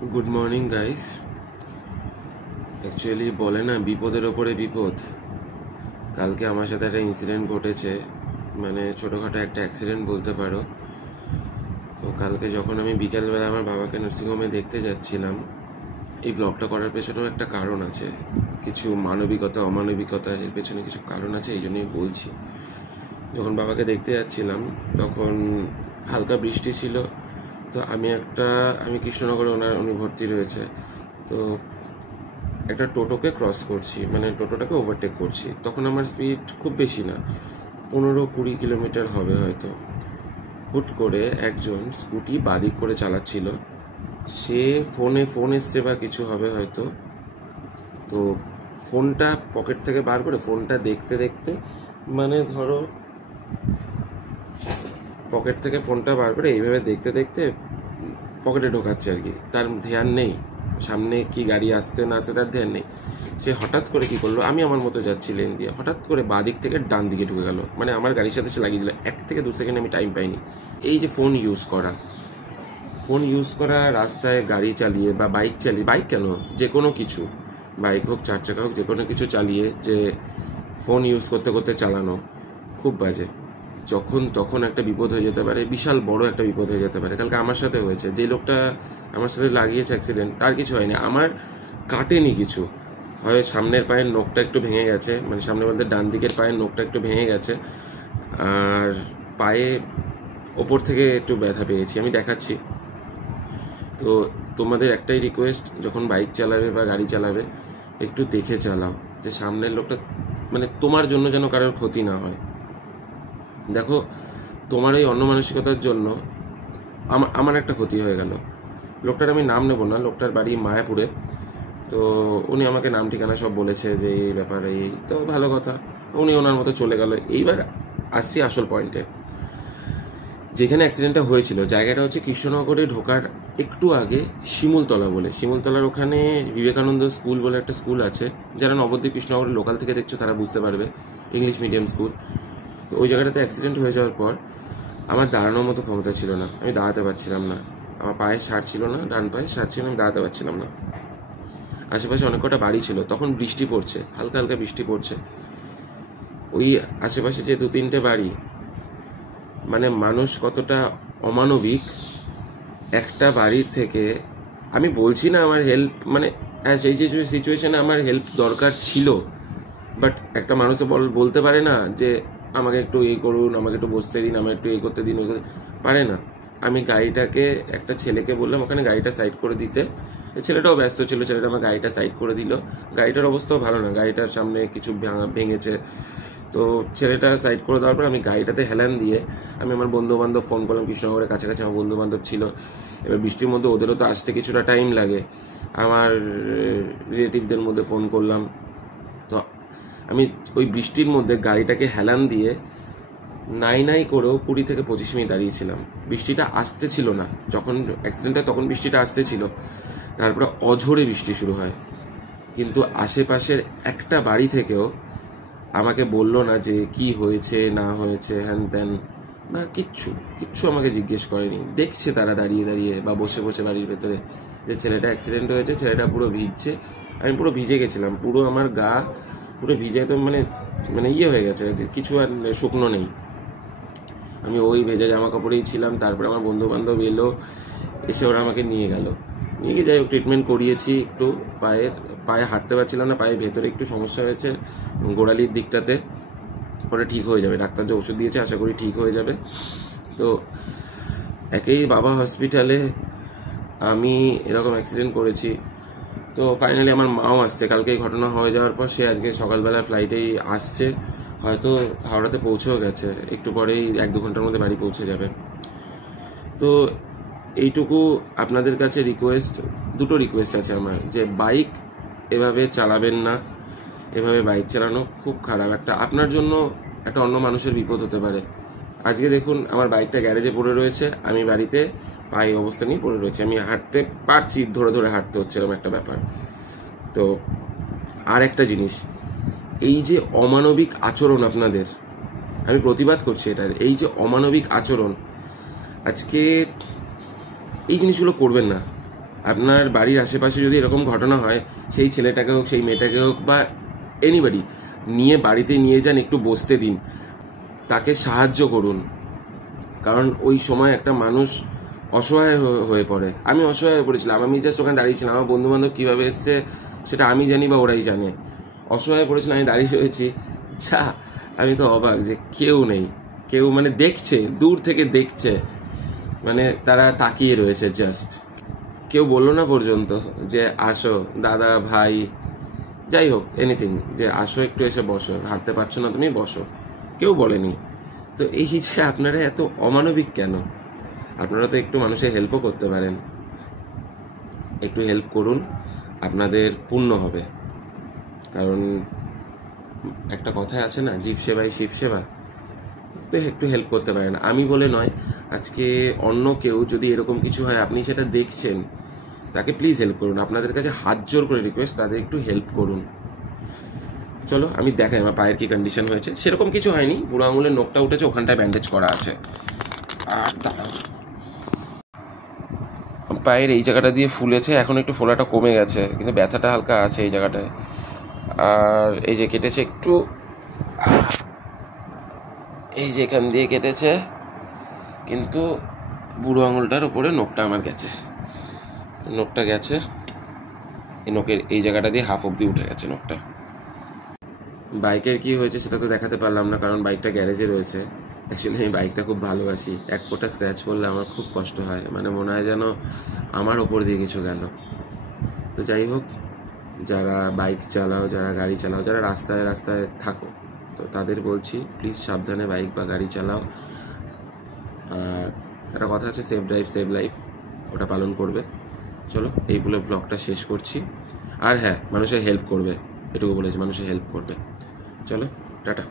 Good morning guys. Actually বলে না বিপদের ওপরে বিপদ। কালকে আমার সাথে একটা ইনসিডেন্ট ঘটেছে, মানে ছোটোখাটো একটা অ্যাক্সিডেন্ট বলতে পারো। তো কালকে যখন আমি বিকেলবেলা আমার বাবাকে নার্সিংহোমে দেখতে যাচ্ছিলাম, এই ব্লগটা করার পেছনেও একটা কারণ আছে, কিছু মানবিকতা অমানবিকতা এর পেছনে কিছু কারণ আছে, এই জন্যই বলছি। যখন বাবাকে দেখতে যাচ্ছিলাম তখন হালকা বৃষ্টি ছিল। তো আমি কৃষ্ণনগরে উনি ভর্তি রয়েছে। তো একটা টোটোকে ক্রস করছি, মানে টোটোটাকে ওভারটেক করছি। তখন আমার স্পিড খুব বেশি না, 15-20 কিলোমিটার হবে হয়তো। হুট করে একজন স্কুটি বাদিক করে চালাচ্ছিল, সে ফোন এসছে বা কিছু হবে হয়তো। তো ফোনটা পকেট থেকে বার করে ফোনটা দেখতে দেখতে, মানে ধরো পকেট থেকে ফোনটা বার করে এইভাবে দেখতে দেখতে পকেটে ঢোকাচ্ছে আর কি। তার ধ্যান নেই সামনে কি গাড়ি আসছে না আসছে, তার ধ্যান নেই। সে হঠাৎ করে কি করলো, আমি আমার মতো যাচ্ছি লেন দিয়ে, হঠাৎ করে বাঁ দিক থেকে ডান দিকে ঢুকে গেল। মানে আমার গাড়ির সাথে সে লাগিয়ে দিল। 1 থেকে 2 সেকেন্ড আমি টাইম পাইনি। এই যে ফোন ইউজ করা রাস্তায় গাড়ি চালিয়ে বা বাইক চালিয়ে, বাইক কেন, যে কোনো কিছু, বাইক হোক 4 চাকা হোক, যে কোনো কিছু চালিয়ে যে ফোন ইউজ করতে করতে চালানো খুব বাজে। যখন তখন একটা বিপদ হয়ে যেতে পারে, বিশাল বড় একটা বিপদ হয়ে যেতে পারে। কালকে আমার সাথে হয়েছে। যে লোকটা আমার সাথে লাগিয়েছে অ্যাক্সিডেন্ট, তার কিছু হয়নি, আমার কাটেনি কিছু। হয় সামনের পায়ের নখটা একটু ভেঙে গেছে, মানে সামনে বলতে ডান দিকের পায়ের নখটা একটু ভেঙে গেছে, আর পায়ে ওপর থেকে একটু ব্যথা পেয়েছি, আমি দেখাচ্ছি। তো তোমাদের একটাই রিকোয়েস্ট, যখন বাইক চালাবে বা গাড়ি চালাবে একটু দেখে চালাও, যে সামনের লোকটা, মানে তোমার জন্য যেন কারোর ক্ষতি না হয়। দেখো, তোমার এই অন্যমানসিকতার জন্য আমার একটা ক্ষতি হয়ে গেল। লোকটার আমি নাম নেব না, লোকটার বাড়ি মায়াপুরে। তো উনি আমাকে নাম ঠিকানা সব বলেছে যে এই ব্যাপারে, এই তো ভালো কথা, উনি ওনার মতো চলে গেল। এইবার আসছি আসল পয়েন্টে। যেখানে অ্যাক্সিডেন্টটা হয়েছিল জায়গাটা হচ্ছে কৃষ্ণনগরে ঢোকার একটু আগে শিমুলতলা বলে, শিমুলতলার ওখানে বিবেকানন্দ স্কুল বলে একটা স্কুল আছে। যারা নবদ্বীপ কৃষ্ণনগরের লোকাল থেকে দেখছো তারা বুঝতে পারবে, ইংলিশ মিডিয়াম স্কুল। তো ওই জায়গাটাতে অ্যাক্সিডেন্ট হয়ে যাওয়ার পর আমার দাঁড়ানোর মতো ক্ষমতা ছিল না, আমি দাঁড়াতে পারছিলাম না। আমার পায়ে সার ছিল না, ডান পায়ে সার ছিল, আমি দাঁড়াতে পারছিলাম না। আশেপাশে অনেক কটা বাড়ি ছিল, তখন বৃষ্টি পড়ছে, হালকা হালকা বৃষ্টি পড়ছে। ওই আশেপাশে যে 2-3টে বাড়ি, মানে মানুষ কতটা অমানবিক। একটা বাড়ির থেকে, আমি বলছি না আমার হেল্প, মানে সেই সিচুয়েশনে আমার হেল্প দরকার ছিল, বাট একটা মানুষে বলতে পারে না যে আমাকে একটু এই করুন, আমাকে একটু বসতে দিন, আমাকে একটু এই করতে দিন, ওই করতে পারে না। আমি গাড়িটাকে, একটা ছেলেকে বললাম ওখানে গাড়িটা সাইড করে দিতে। ছেলেটাও ব্যস্ত ছিল, ছেলেটা আমার গাড়িটা সাইড করে দিল। গাড়িটার অবস্থাও ভালো না, গাড়িটার সামনে কিছু ভেঙেছে। তো ছেলেটা সাইড করে দেওয়ার পর আমি গাড়িটাতে হেলান দিয়ে আমি আমার বন্ধুবান্ধব ফোন করলাম। কৃষ্ণনগরের কাছাকাছি আমার বন্ধুবান্ধব ছিল। এবার বৃষ্টির মধ্যে ওদেরও তো আসতে কিছুটা টাইম লাগে, আমার রিলেটিভদের মধ্যে ফোন করলাম। তো আমি ওই বৃষ্টির মধ্যে গাড়িটাকে হেলান দিয়ে নাই করেও 20 থেকে 25 মিনিট দাঁড়িয়েছিলাম। বৃষ্টিটা আসতে ছিল না, যখন অ্যাক্সিডেন্টটা তখন বৃষ্টিটা আসতে ছিল। তারপরে অঝোরে বৃষ্টি শুরু হয়, কিন্তু আশেপাশের একটা বাড়ি থেকেও আমাকে বললো না যে কি হয়েছে না হয়েছে, হ্যান ত্যান, না কিচ্ছু আমাকে জিজ্ঞেস করেনি। দেখছে তারা দাঁড়িয়ে দাঁড়িয়ে বা বসে বসে বাড়ির ভেতরে যে ছেলেটা অ্যাক্সিডেন্ট হয়েছে, ছেলেটা পুরো ভিজছে। আমি পুরো ভিজে গেছিলাম, পুরো আমার গা পুরো ভিজে, তো মানে ইয়ে হয়ে গেছে, কিছু আর শুকনো নেই। আমি ওই ভেজা জামা কাপড়েই ছিলাম। তারপরে আমার বন্ধু বান্ধব এলো, এসে ওরা আমাকে নিয়ে গিয়ে যাই হোক ট্রিটমেন্ট করিয়েছি। একটু পায়ে হাঁটতে পারছিলাম না, পায়ের ভেতরে একটু সমস্যা হয়েছে, গোড়ালির দিকটাতে। ওটা ঠিক হয়ে যাবে, ডাক্তার যে ওষুধ দিয়েছে আশা করি ঠিক হয়ে যাবে। তো একেই বাবা হসপিটালে আমি এরকম অ্যাক্সিডেন্ট করেছি। তো ফাইনালি আমার মাও আসছে, কালকে এই ঘটনা হয়ে যাওয়ার পর সে আজকে সকালবেলার ফ্লাইটেই আসছে, হয়তো হাওড়াতে পৌঁছেও গেছে, একটু পরেই 1-2 ঘন্টার মধ্যে বাড়ি পৌঁছে যাবে। তো এইটুকু আপনাদের কাছে রিকোয়েস্ট, দুটো রিকোয়েস্ট আছে আমার, যে বাইক এভাবে চালাবেন না। এভাবে বাইক চালানো খুব খারাপ, আপনার জন্য একটা অন্য মানুষের বিপদ হতে পারে। আজকে দেখুন আমার বাইকটা গ্যারেজে পড়ে রয়েছে, আমি বাড়িতে পায়ে অবস্থা নিয়ে পড়ে রয়েছে, আমি হাঁটতে পারছি, ধরে ধরে হাঁটতে হচ্ছে, এরকম একটা ব্যাপার। তো আর একটা জিনিস, এই যে অমানবিক আচরণ আপনাদের, আমি প্রতিবাদ করছি এটার, এই যে অমানবিক আচরণ, আজকে এই জিনিসগুলো করবেন না। আপনার বাড়ির আশেপাশে যদি এরকম ঘটনা হয়, সেই ছেলেটাকে হোক, সেই মেয়েটাকে হোক, বা এনিবডি, নিয়ে বাড়িতে নিয়ে যান, একটু বসতে দিন, তাকে সাহায্য করুন। কারণ ওই সময় একটা মানুষ অসহায় হয়ে পড়ে। আমি অসহায় হয়ে পড়েছিলাম, আমি জাস্ট ওখানে দাঁড়িয়েছিলাম, আমার বন্ধুবান্ধব কীভাবে এসছে সেটা আমি জানি বা ওরাই জানে। অসহায় পড়েছিলাম, আমি দাঁড়িয়ে রয়েছি, যা আমি তো অবাক যে কেউ নেই, কেউ মানে দেখছে, দূর থেকে দেখছে, মানে তারা তাকিয়ে রয়েছে জাস্ট। কেউ বললো না পর্যন্ত যে আসো দাদা, ভাই, যাই হোক, এনিথিং, যে আসো একটু এসে বসো, হাঁটতে পারছো না তুমি, বসো, কেউ বলেনি। তো এই যে আপনারা এত অমানবিক কেন? আপনারা তো একটু মানুষের হেল্পও করতে পারেন। একটু হেল্প করুন, আপনাদের পুণ্য হবে। কারণ একটা কথাই আছে না, জীব সেবাই শিব সেবা। তো একটু হেল্প করতে পারেন, আমি বলে নয়, আজকে অন্য কেউ যদি এরকম কিছু হয়, আপনি সেটা দেখছেন, তাকে প্লিজ হেল্প করুন। আপনাদের কাছে হাত জোর করে রিকোয়েস্ট, তাদের একটু হেল্প করুন। চলো আমি দেখাই আমার পায়ের কি কন্ডিশন হয়েছে। সেরকম কিছু হয়নি, বুড়ো আঙুলের নখটা উঠেছে, ওখানটায় ব্যান্ডেজ করা আছে। আর দাঁড়াও, পায়ের এই জায়গাটা দিয়ে ফুলেছে, এখন একটু ফোলাটা কমে গেছে, কিন্তু ব্যথাটা হালকা আছে এই জায়গাটায়। আর এই যে কেটেছে একটু, এই যে এখান দিয়ে কেটেছে, কিন্তু বুড়ো আঙুলটার ওপরে নখটা আমার গেছে, নখটা গেছে, এই নখের এই জায়গাটা দিয়ে হাফ অবধি উঠে গেছে নখটা। বাইকের কি হয়েছে সেটা তো দেখাতে পারলাম না, কারণ বাইকটা গ্যারেজে রয়েছে। অ্যাকচুয়ালি আমি বাইকটা খুব ভালোবাসি, এক ফোঁটা স্ক্র্যাচ পড়লে আমার খুব কষ্ট হয়, মানে মনে হয় যেন আমার ওপর দিয়ে কিছু গেল। তো যাই হোক, যারা বাইক চালাও, যারা গাড়ি চালাও, যারা রাস্তায় রাস্তায় থাকো, তো তাদের বলছি প্লিজ সাবধানে বাইক বা গাড়ি চালাও। আর একটা কথা আছে, সেফ ড্রাইভ সেভ লাইফ, ওটা পালন করবে। চলো এই বলে ব্লগটা শেষ করছি। আর হ্যাঁ, মানুষের হেল্প করবে, এটুকু বলেছি, মানুষের হেল্প করবে। চলো টাটা।